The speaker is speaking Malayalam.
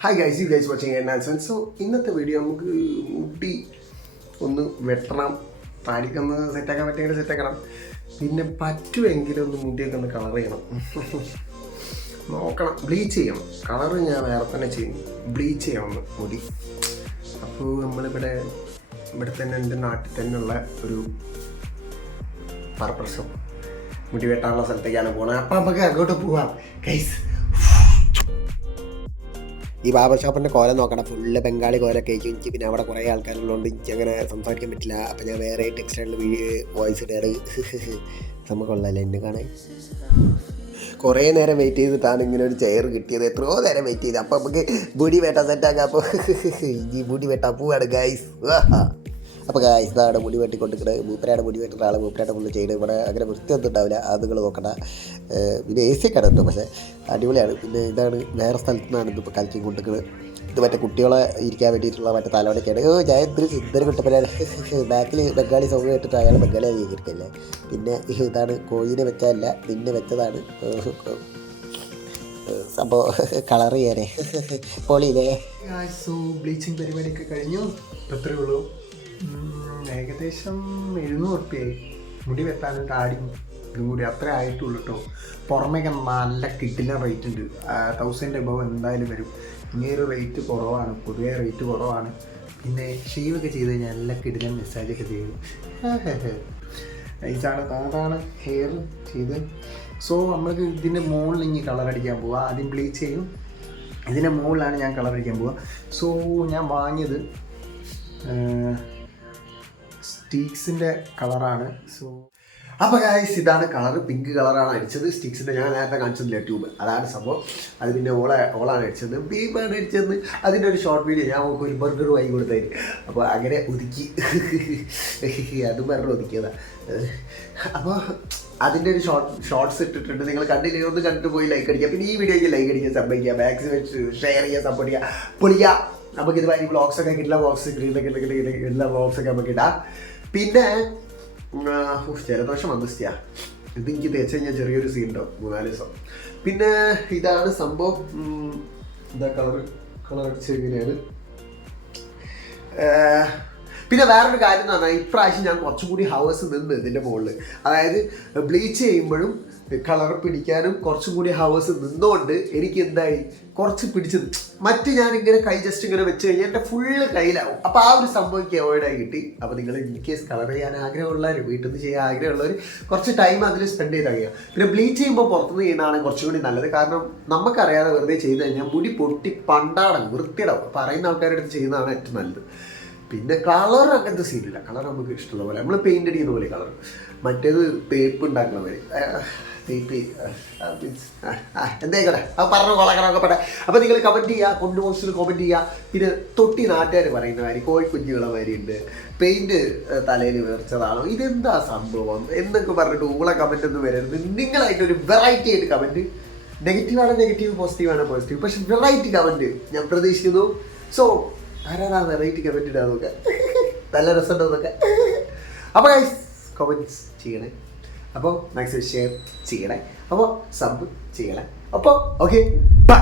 Hi guys you guys watching Anson so ഇന്നത്തെ വീഡിയോ നമുക്ക് മുടി ഒന്ന് വെട്ടണം. താടിക്കൊന്ന് സെറ്റാക്കാൻ പറ്റിയെങ്കിൽ സെറ്റാക്കണം പിന്നെ പറ്റുമെങ്കിലും ഒന്ന് മുടിയൊക്കെ ഒന്ന് കളർ ചെയ്യണം. നോക്കണം. ബ്ലീച്ച് ചെയ്യണം. കളർ ഞാൻ വേറെ തന്നെ ചെയ്യും ബ്ലീച്ച് ചെയ്യണം ഒന്ന് മുടി. അപ്പോൾ നമ്മളിവിടെ ഇവിടെ തന്നെ എന്റെ നാട്ടിൽ തന്നെയുള്ള ഒരു പർപ്പസും മുടി വെട്ടാനുള്ള സ്ഥലത്തേക്കാണ് പോണത്. അപ്പം നമുക്ക് അങ്ങോട്ട് പോവാം. ഗൈസ് ഈ ബാബർ ഷോപ്പിന്റെ കോല നോക്കണം. ഫുള്ള് ബംഗാളി കോലൊക്കെ ആയിരിക്കും. എനിക്ക് പിന്നെ അവിടെ കുറേ ആൾക്കാരുള്ളതുകൊണ്ട് എനിക്ക് അങ്ങനെ സംസാരിക്കാൻ പറ്റില്ല. അപ്പം ഞാൻ വേറെ ടെക്സ്റ്റൈലിൽ വോയിസ് ഇടാറ്. നമുക്കുള്ളല്ലേ എന്നെ കാണാൻ. കുറേ നേരം വെയിറ്റ് ചെയ്തിട്ടാണ് ഇങ്ങനെ ഒരു ചെയർ കിട്ടിയത്. എത്രയോ നേരം വെയിറ്റ് ചെയ്ത്. അപ്പം നമുക്ക് മുടി വെട്ടാൻ സെറ്റാക്കാം അപ്പോൾ ഈ മുടി വെട്ടാൻ പോവാണ് ഗൈസ് അപ്പോൾ ഇതാണ് മുടി വെട്ടിക്കൊണ്ടിരിക്കുന്നത് മൂപ്പരയുടെ മുടി വെട്ടുന്ന ആൾ മൂപ്പരയുടെ ഫുള്ള് ചെയ്യുന്നത് ഇവിടെ അങ്ങനെ വൃത്തിയൊന്നും ഉണ്ടാവില്ല. അത് നിങ്ങൾ നോക്കണ്ട. പിന്നെ എ സി ഒക്കെ പക്ഷേ അടിപൊളിയാണ്. പിന്നെ ഇതാണ് വേറെ സ്ഥലത്തു നിന്നാണ് ഇതിപ്പോൾ കളിക്കും കൊണ്ടിരിക്കുന്നത് ഇത് മറ്റേ കുട്ടികളെ ഇരിക്കാൻ വേണ്ടിയിട്ടുള്ള മറ്റേ തലവണയൊക്കെയാണ് ഓ ഞാൻ എന്തൊരു ഇന്നലെ കിട്ടപ്പോഴാണ് ബാക്കിൽ ബംഗാളി സോങ് കേട്ടിട്ട് അയാൾ ബംഗാളി ചെയ്തിരിക്കല്ലേ. പിന്നെ ഇതാണ് കോഴിനെ വെച്ചതല്ല നിന്നെ വെച്ചതാണ്. സംഭവം കളർ ചെയ്യാനേ. പൊളിയില്ലേ? ബ്ലീച്ചിങ് പരിപാടിയൊക്കെ കഴിഞ്ഞു. അത്രയേ ഉള്ളൂ. ഏകദേശം എഴുന്നൂറ് ഉറുപ്പ്യായി മുടി വെട്ടാനും താടിയും ഇതും കൂടി അത്രേ ആയിട്ടുള്ളൂ കേട്ടോ പുറമേക്ക് നല്ല കിട്ടില്ല റേറ്റ് ഉണ്ട്. തൗസൻഡ് എബവ് എന്തായാലും വരും. ഇങ്ങനെ ഒരു റേറ്റ് കുറവാണ്. പൊതുവേ റേറ്റ് കുറവാണ്. പിന്നെ ഷെയ്വൊക്കെ ചെയ്ത് കഴിഞ്ഞാൽ നല്ല കിടിലൻ മെസ്സേജൊക്കെ ചെയ്യും. ഇതാണ് അതാണ് ഹെയർ ചെയ്ത്. സോ നമ്മൾക്ക് ഇതിന്റെ മുകളിൽ ഇനി കളർ അടിക്കാൻ പോവാം. ആദ്യം ബ്ലീച്ച് ചെയ്യും. ഇതിന്റെ മുകളിലാണ് ഞാൻ കളർ അടിക്കാൻ പോവുക സോ ഞാൻ വാങ്ങിയത് സ്റ്റീക്സിന്റെ കളറാണ്. സോ അപ്പോൾ ഗായ്സ് ഇതാണ് കളർ പിങ്ക് കളറാണ് അടിച്ചത്. സ്റ്റിക്സിന്റെ ഞാൻ നേരത്തെ കാണിച്ചതില്ല ട്യൂബ്. അതാണ് സംഭവം. അത് പിന്നെ ഓള ഓളാണ് അടിച്ചത്. ബീമാണ് അടിച്ചത് അതിന്റെ ഒരു ഷോർട്ട് വീഡിയോ ഞാൻ നമുക്ക് ഒരു ബർഗർ വാങ്ങി കൊടുത്തായിരുന്നു. അപ്പോൾ അങ്ങനെ ഒതുക്കി. അത് പറഞ്ഞു ഒതുക്കിയതാ. അപ്പോൾ അതിന്റെ ഒരു ഷോർട്ട് ഷോർട്ട്സ് ഇട്ടിട്ടുണ്ട്. നിങ്ങൾ കണ്ടില്ലേ? ഒന്ന് കണ്ടിട്ട് പോയി ലൈക്ക് അടിക്കുക. പിന്നെ ഈ വീഡിയോയ്ക്ക് ലൈക്ക് അടിക്കുക സംഭവിക്കുക മാക്സിമം ഷെയർ ചെയ്യുക സപ്പോർട്ട് ചെയ്യുക പൊളിക്കുക നമുക്ക് ഇതുമായി വ്ളോഗ്സ് ഒക്കെ കിട്ടില്ല ഗ്രീൻ കിട്ടില്ല എല്ലാ വ്ളോഗ്സ് ഒക്കെ നമുക്ക് ഇടാം. പിന്നെ ജലദോഷം വന്നിസ്റ്റിയാ ഇത് എനിക്ക് തേച്ച് കഴിഞ്ഞാൽ ചെറിയൊരു സീൻ ഉണ്ടാവും മൂന്നാൽ ദിവസം. പിന്നെ ഇതാണ് സംഭവം. എന്താ കളർ കളർ അടിച്ച് ഇങ്ങനെയാണ് പിന്നെ വേറൊരു കാര്യം എന്ന് പറഞ്ഞാൽ ഇപ്രാവശ്യം ഞാൻ കുറച്ചും കൂടി ഹവേഴ്സ് നിന്ന് ഇതിന്റെ മുകളിൽ അതായത് ബ്ലീച്ച് ചെയ്യുമ്പോഴും കളർ പിടിക്കാനും കുറച്ചും കൂടി ഹവേഴ്സ് നിന്നുകൊണ്ട് എനിക്ക് എന്തായി? കുറച്ച് പിടിച്ചത് മറ്റ് ഞാനിങ്ങനെ കൈ ജസ്റ്റ് ഇങ്ങനെ വെച്ച് കഴിഞ്ഞാൽ എന്റെ ഫുള്ള് കയ്യിലാവും. അപ്പോൾ ആ ഒരു സംഭവം എനിക്ക് അവോയ്ഡായി കിട്ടി. അപ്പോൾ നിങ്ങൾ ഇൻ കേസ് കളർ ചെയ്യാൻ ആഗ്രഹമുള്ളവർ വീട്ടിൽ നിന്ന് ചെയ്യാൻ ആഗ്രഹമുള്ളവർ കുറച്ച് ടൈം അതിൽ സ്പെൻഡ് ചെയ്ത് കഴിയുക പിന്നെ ബ്ലീച്ച് ചെയ്യുമ്പോൾ പുറത്തുനിന്ന് ചെയ്യുന്നതാണ് കുറച്ചും കൂടി നല്ലത്. കാരണം നമുക്കറിയാതെ വെറുതെ ചെയ്ത് കഴിഞ്ഞാൽ മുടി പൊട്ടി പണ്ടാടം വൃത്തിയിടാവും പറയുന്ന ആൾക്കാരുടെ അടുത്ത് ചെയ്യുന്നതാണ് ഏറ്റവും നല്ലത്. പിന്നെ കളർ അങ്ങനത്തെ സീനില്ല കളർ നമുക്ക് ഇഷ്ടമുള്ള പോലെ നമ്മൾ പെയിന്റ് അടിക്കുന്ന പോലെ കളർ മറ്റേത് തേപ്പ് ഉണ്ടാക്കുന്ന പോലെ. തേപ്പ് മീൻസ് എന്തേക്കട്ടെ അത് പറഞ്ഞു കൊളക്കണമൊക്കെ പറ്റേ അപ്പോൾ നിങ്ങൾ കമന്റ് ചെയ്യുക കൊണ്ട് പോസ്റ്റിൽ കമന്റ് ചെയ്യുക പിന്നെ തൊട്ടി നാട്ടുകാർ പറയുന്ന മാതിരി കോഴിക്കുഞ്ഞുങ്ങളെ മാതിരി ഉണ്ട് പെയിന്റ് തലയിൽ വിറച്ചതാണോ? ഇതെന്താ സംഭവം? എന്നൊക്കെ പറഞ്ഞിട്ട് ഊള കമന്റ് ഒന്നും വരരുത്. നിങ്ങളായിട്ടൊരു വെറൈറ്റി ആയിട്ട് കമന്റ് നെഗറ്റീവാണ് നെഗറ്റീവ് പോസിറ്റീവാണ് പോസിറ്റീവ് പക്ഷെ വെറൈറ്റി കമന്റ് ഞാൻ പ്രതീക്ഷിക്കുന്നു. സോ ആരാണ് വെറൈറ്റി കമന്റ് ഇടാൻ നോക്കുക നല്ല രസമുണ്ടോ നോക്കാം? അപ്പോൾ ഗൈസ് കമന്റ്സ് ചെയ്യണേ. അപ്പോൾ മാക്സിമം ഷെയർ ചെയ്യണേ. അപ്പോൾ സബ് ചെയ്യണേ. അപ്പോൾ ഓക്കെ ബൈ